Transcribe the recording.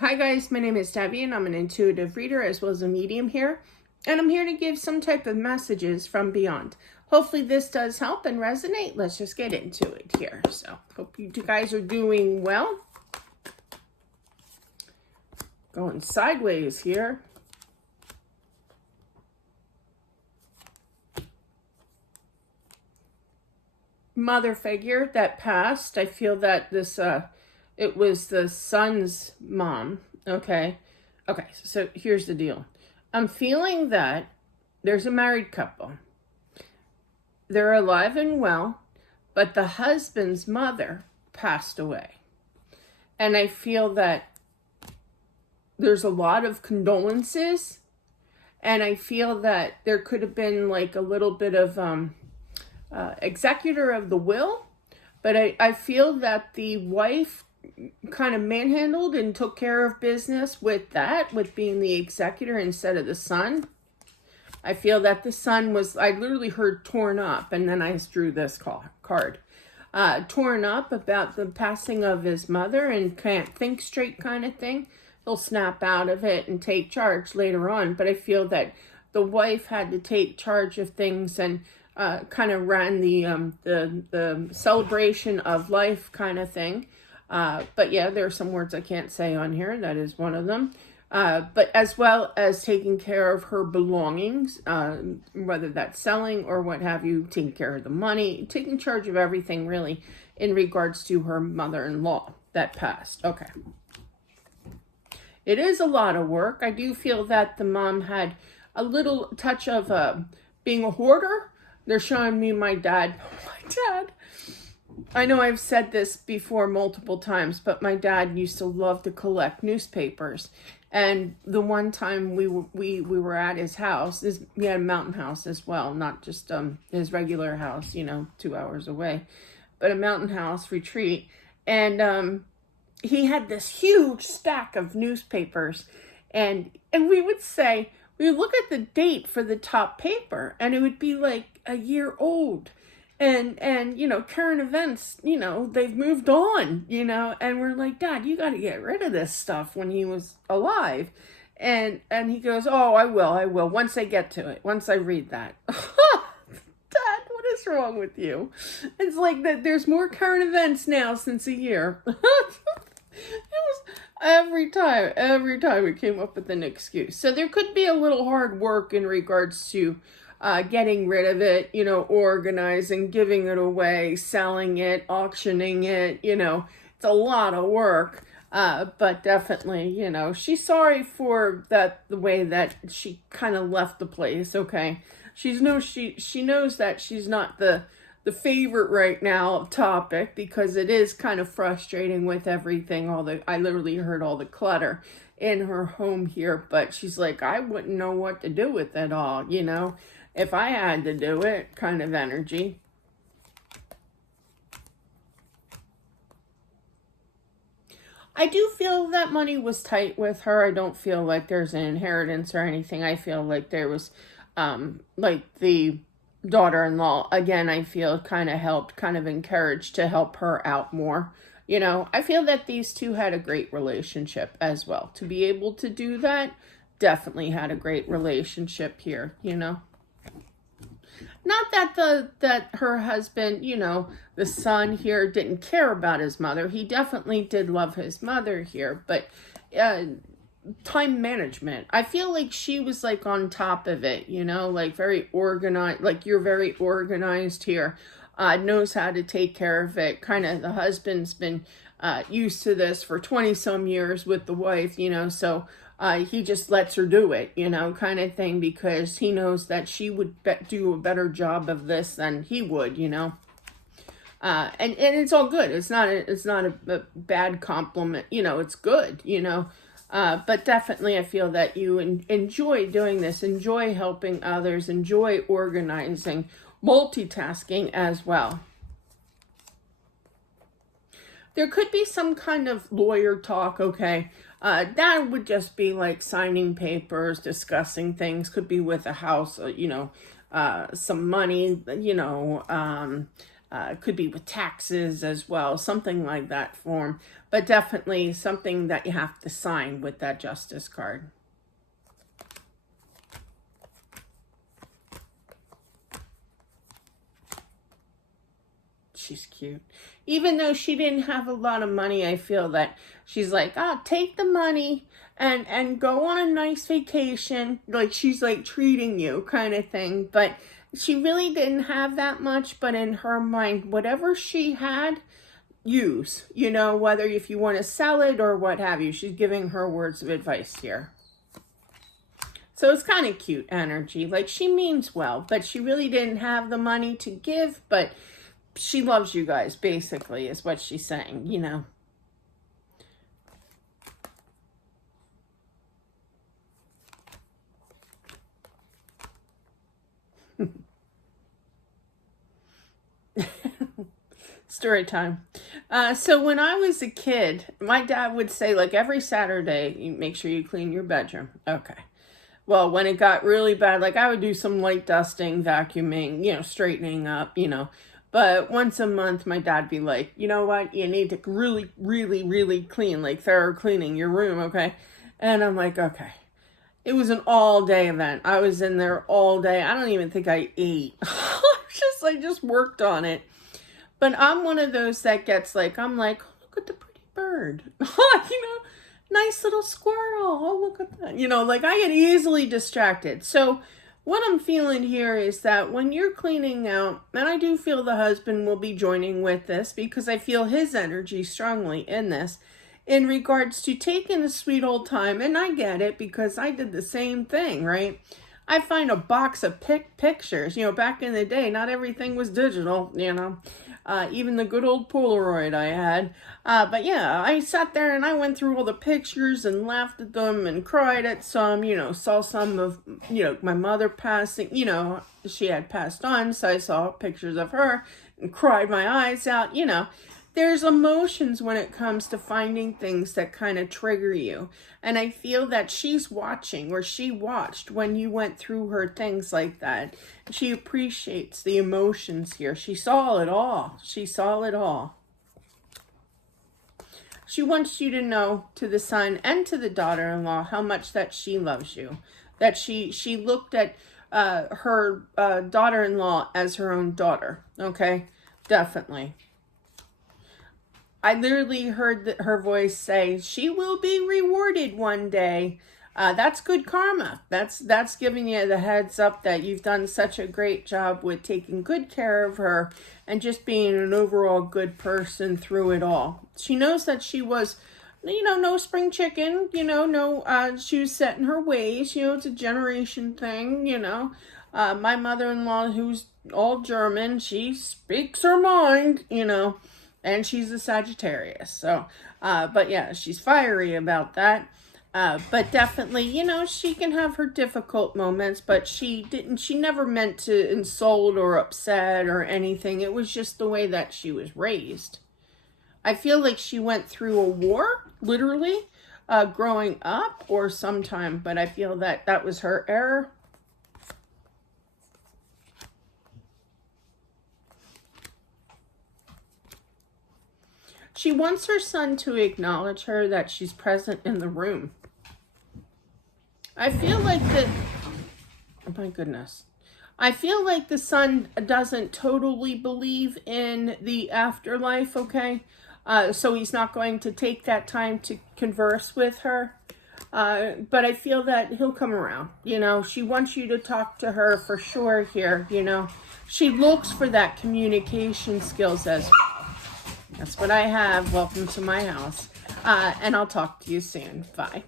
Hi guys, my name is Debbie and I'm an intuitive reader as well as a medium here. And I'm here to give some type of messages from beyond. Hopefully this does help and resonate. Let's just get into it here. So, hope you guys are doing well. Going sideways here. Mother figure that passed. I feel that this, it was the son's mom. Okay, so here's the deal. I'm feeling that there's a married couple. They're alive and well, but the husband's mother passed away. And I feel that there's a lot of condolences. And I feel that there could have been like a little bit of executor of the will. But I feel that the wife kind of manhandled and took care of business with that, with being the executor instead of the son. I feel that the son was, I literally heard torn up, and then I drew this card. Torn up about the passing of his mother and can't think straight kind of thing. He'll snap out of it and take charge later on, but I feel that the wife had to take charge of things and kind of ran the celebration of life kind of thing. But yeah, there are some words I can't say on here. That is one of them. But as well as taking care of her belongings, whether that's selling or what have you, taking care of the money, taking charge of everything really in regards to her mother-in-law that passed. Okay. It is a lot of work. I do feel that the mom had a little touch of being a hoarder. They're showing me my dad. I know I've said this before multiple times, but my dad used to love to collect newspapers. And the one time we were at his house, we had a mountain house as well, not just his regular house, 2 hours away, but a mountain house retreat. And he had this huge stack of newspapers, and we would look at the date for the top paper, and it would be like a year old. And current events, they've moved on, and we're like, Dad, you got to get rid of this stuff when he was alive. And he goes, oh, I will. Once I get to it, once I read that. Dad, what is wrong with you? It's like that there's more current events now since a year. It was every time we came up with an excuse. So there could be a little hard work in regards to getting rid of it, organizing, giving it away, selling it, auctioning it, it's a lot of work. But definitely, she's sorry for the way that she kind of left the place. Okay. She knows that she's not the favorite right now of topic, because it is kind of frustrating with everything. I literally heard all the clutter in her home here, but she's like, I wouldn't know what to do with it all, if I had to do it, kind of energy. I do feel that money was tight with her. I don't feel like there's an inheritance or anything. I feel like there was, like the daughter-in-law, again, I feel kind of encouraged to help her out more. I feel that these two had a great relationship as well. To be able to do that, definitely had a great relationship here, Not that her husband, the son here didn't care about his mother. He definitely did love his mother here, but time management. I feel like she was like on top of it, like very organized, like you're very organized here, knows how to take care of it. Kind of the husband's been used to this for 20 some years with the wife, so he just lets her do it, kind of thing, because he knows that she would do a better job of this than he would, and it's all good. It's not a bad compliment, it's good, but definitely I feel that you enjoy doing this, enjoy helping others, enjoy organizing, multitasking as well. There could be some kind of lawyer talk, okay? That would just be like signing papers, discussing things, could be with a house, some money, Could be with taxes as well, something like that form, but definitely something that you have to sign with that Justice card. She's cute. Even though she didn't have a lot of money, I feel that she's like, oh, take the money and go on a nice vacation. Like, she's like treating you kind of thing. But she really didn't have that much. But in her mind, whatever she had, use. You know, whether if you want to sell it or what have you. She's giving her words of advice here. So it's kind of cute energy. Like, she means well, but she really didn't have the money to give. But she loves you guys, basically, is what she's saying, you know. Story time. So when I was a kid, my dad would say, like, every Saturday, you make sure you clean your bedroom. Okay. Well, when it got really bad, like, I would do some light dusting, vacuuming, you know, straightening up, you know. But once a month, my dad'd be like, you know what? You need to really, really, really clean, like thorough cleaning your room, okay? And I'm like, okay. It was an all-day event. I was in there all day. I don't even think I ate. I just worked on it. But I'm one of those that gets like, I'm like, oh, look at the pretty bird. You know, nice little squirrel. Oh, look at that. You know, like, I get easily distracted. So what I'm feeling here is that when you're cleaning out, and I do feel the husband will be joining with this because I feel his energy strongly in this, in regards to taking a sweet old time, and I get it because I did the same thing, right? I find a box of pictures, you know, back in the day, not everything was digital, you know, even the good old Polaroid I had. But yeah, I sat there and I went through all the pictures and laughed at them and cried at some, you know, saw some of, you know, my mother passing, you know, she had passed on, so I saw pictures of her and cried my eyes out, you know. There's emotions when it comes to finding things that kind of trigger you. And I feel that she's watching, or she watched when you went through her things like that. She appreciates the emotions here. She saw it all. She saw it all. She wants you to know, to the son and to the daughter-in-law, how much that she loves you. That she looked at her daughter-in-law as her own daughter. Okay? Definitely. I literally heard her voice say, she will be rewarded one day. That's good karma. That's giving you the heads up that you've done such a great job with taking good care of her and just being an overall good person through it all. She knows that she was, you know, no spring chicken, you know, no, she was set in her ways, you know, it's a generation thing, you know. My mother-in-law, who's all German, she speaks her mind, you know. And she's a Sagittarius. So, but yeah, she's fiery about that. But definitely, you know, she can have her difficult moments, but she never meant to insult or upset or anything. It was just the way that she was raised. I feel like she went through a war, literally, growing up or sometime, but I feel that that was her error. She wants her son to acknowledge her, that she's present in the room. I feel like that, oh my goodness. I feel like the son doesn't totally believe in the afterlife, okay? So he's not going to take that time to converse with her. But I feel that he'll come around, you know. She wants you to talk to her for sure here, you know. She looks for that communication skills as well. That's what I have. Welcome to my house. And I'll talk to you soon. Bye.